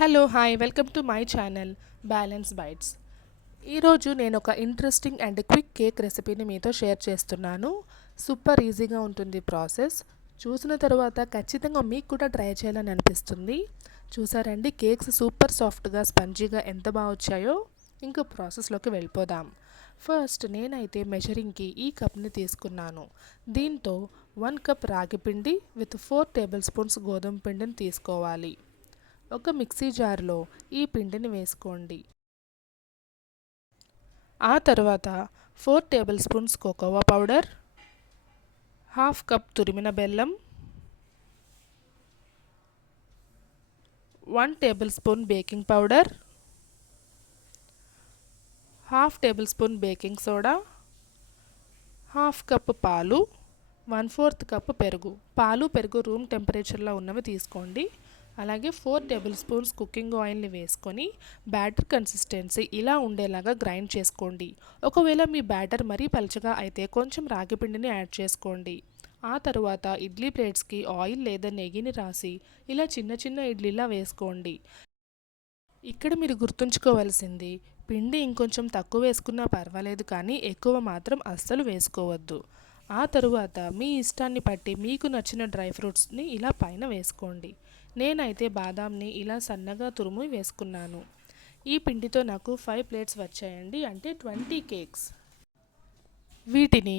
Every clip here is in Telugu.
Hello hi welcome to my channel Balance Bites. ఈరోజు నేను ఒక ఇంట్రెస్టింగ్ అండ్ క్విక్ కేక్ రెసిపీని మీతో షేర్ చేస్తున్నాను. సూపర్ ఈజీగా ఉంటుంది ప్రాసెస్. చూసిన తర్వాత ఖచ్చితంగా మీకు కూడా ట్రై చేయాలని అనిపిస్తుంది. చూసారండి, కేక్స్ సూపర్ సాఫ్ట్గా స్పంజీగా ఎంత బాగా వచ్చాయో. ఇంకా ప్రాసెస్లోకి వెళ్ళిపోదాం. ఫస్ట్ నేనైతే మెజరింగ్కి ఈ కప్ని తీసుకున్నాను. దీంతో 1 కప్ రాగి పిండి విత్ 4 టేబుల్ స్పూన్స్ గోధుమ పిండిని తీసుకోవాలి. ఒక మిక్సీ జార్లో ఈ పిండిని వేసుకోండి. ఆ తర్వాత 4 table spoons cocoa powder, half cup తురిమిన బెల్లం, 1 table spoon baking powder, half table spoon baking soda, half cup పాలు, 1/4 కప్ పెరుగు. పాలు పెరుగు రూమ్ టెంపరేచర్లో ఉన్నవి తీసుకోండి. అలాగే 4 టేబుల్ స్పూన్స్ కుకింగ్ ఆయిల్ని వేసుకొని బ్యాటర్ కన్సిస్టెన్సీ ఇలా ఉండేలాగా గ్రైండ్ చేసుకోండి. ఒకవేళ మీ బ్యాటర్ మరీ పలుచగా అయితే కొంచెం రాగి పిండిని యాడ్ చేసుకోండి. ఆ తర్వాత ఇడ్లీ ప్లేట్స్కి ఆయిల్ లేదా నెయ్యిని రాసి ఇలా చిన్న చిన్న ఇడ్లీలా వేసుకోండి. ఇక్కడ మీరు గుర్తుంచుకోవాల్సింది, పిండి ఇంకొంచెం తక్కువ వేసుకున్నా పర్వాలేదు, కానీ ఎక్కువ మాత్రం అస్సలు వేసుకోవద్దు. ఆ తరువాత మీ ఇష్టాన్ని బట్టి మీకు నచ్చిన డ్రై ఫ్రూట్స్ని ఇలా పైన వేసుకోండి. నేనైతే బాదాంని ఇలా సన్నగా తురుము వేసుకున్నాను. ఈ పిండితో నాకు 5 ప్లేట్స్ వచ్చాయండి, అంటే 20 కేక్స్. వీటిని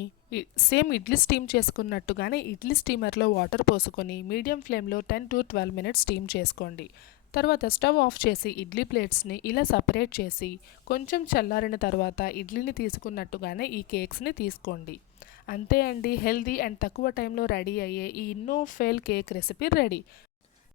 సేమ్ ఇడ్లీ స్టీమ్ చేసుకున్నట్టుగానే ఇడ్లీ స్టీమర్లో వాటర్ పోసుకొని మీడియం ఫ్లేమ్లో 10 to 12 మినిట్స్ స్టీమ్ చేసుకోండి. తర్వాత స్టవ్ ఆఫ్ చేసి ఇడ్లీ ప్లేట్స్ని ఇలా సపరేట్ చేసి కొంచెం చల్లారిన తర్వాత ఇడ్లీని తీసుకున్నట్టుగానే ఈ కేక్స్ని తీసుకోండి. అంతే అండి, హెల్దీ అండ్ తక్కువ టైంలో రెడీ అయ్యే ఈ no fail cake recipe ready.